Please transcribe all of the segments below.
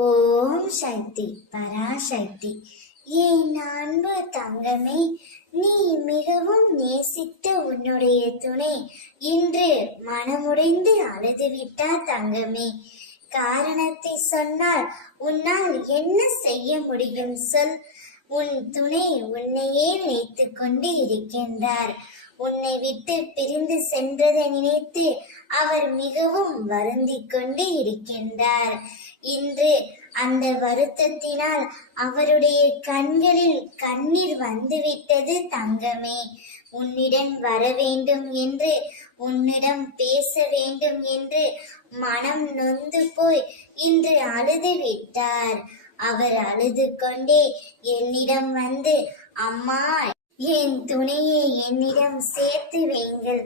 ஓம் சக்தி பராசக்தி. என் அன்பு தங்கமே, நீ மிகவும் நேசித்த உன்னுடைய துணை இன்று மனமுடைந்து அழுதுவிட்டா தங்கமே. காரணத்தை சொன்னால் உன்னால் என்ன செய்ய முடியும் சொல். உன் துணை உன்னையே நினைத்து கொண்டு இருக்கின்றார். உன்னை விட்டு பிரிந்து சென்றதை நினைத்து அவர் மிகவும் வருந்திக் கொண்டு இருக்கின்றார். இன்று அந்த வருத்தத்தினால் அவருடைய கண்களில் கண்ணீர் வந்துவிட்டது தங்கமே. உன்னிடம் வர வேண்டும் என்று, உன்னிடம் பேச வேண்டும் என்று மனம் நொந்து போய் இன்று அழுது விட்டார். அவர் அழுது கொண்டே என்னிடம் வந்து, அம்மா, என் துணையை என்னிடம் சேர்த்து வைங்கள்,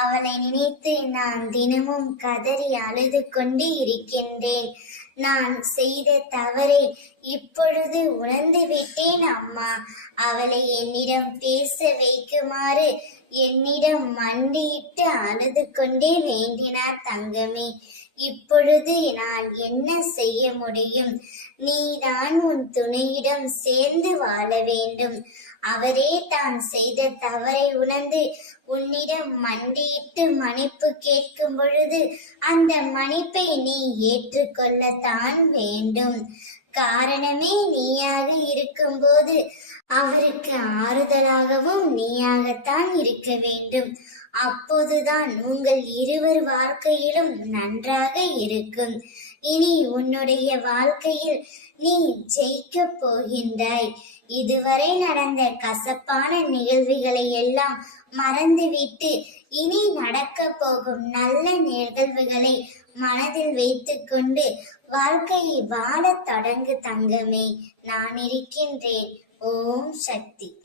அவளை நினைத்து நான் தினமும் கதறி அழுது கொண்டு இருக்கின்றேன். நான் செய்த தவறை இப்பொழுது உணர்ந்து விட்டேன் அம்மா. அவளை என்னிடம் பேச வைக்குமாறு என்னிடம் மண்டியிட்டு அழுது கொண்டே வேண்டினார் தங்கமே. இப்பொழுது நான் என்ன செய்ய முடியும்? நீதான் உன் துணையிடம் சேர்ந்து வாழ வேண்டும். அவரே தான் செய்த தவறை உணர்ந்து உன்னிடம் மண்டியிட்டு மன்னிப்பு கேட்கும் பொழுது அந்த மன்னிப்பை நீ ஏற்றுக்கொள்ளத்தான் வேண்டும். காரணமே நீயாக இருக்கும்போது அவருக்கு ஆறுதலாகவும் நீயாகத்தான் இருக்க வேண்டும். அப்போதுதான் உங்கள் இருவர் வாழ்க்கையிலும் நன்றாக இருக்கும். இனி உன்னுடைய வாழ்க்கையில் நீ ஜெயிக்க போகின்றாய். இதுவரை நடந்த கசப்பான நிகழ்வுகளை எல்லாம் மறந்துவிட்டு இனி நடக்க போகும் நல்ல நிகழ்வுகளை மனதில் வைத்துக்கொண்டு வாழ்க்கையை வாழத் தொடங்கு தங்கமே. நான் இருக்கின்றேன். ஓம் சக்தி.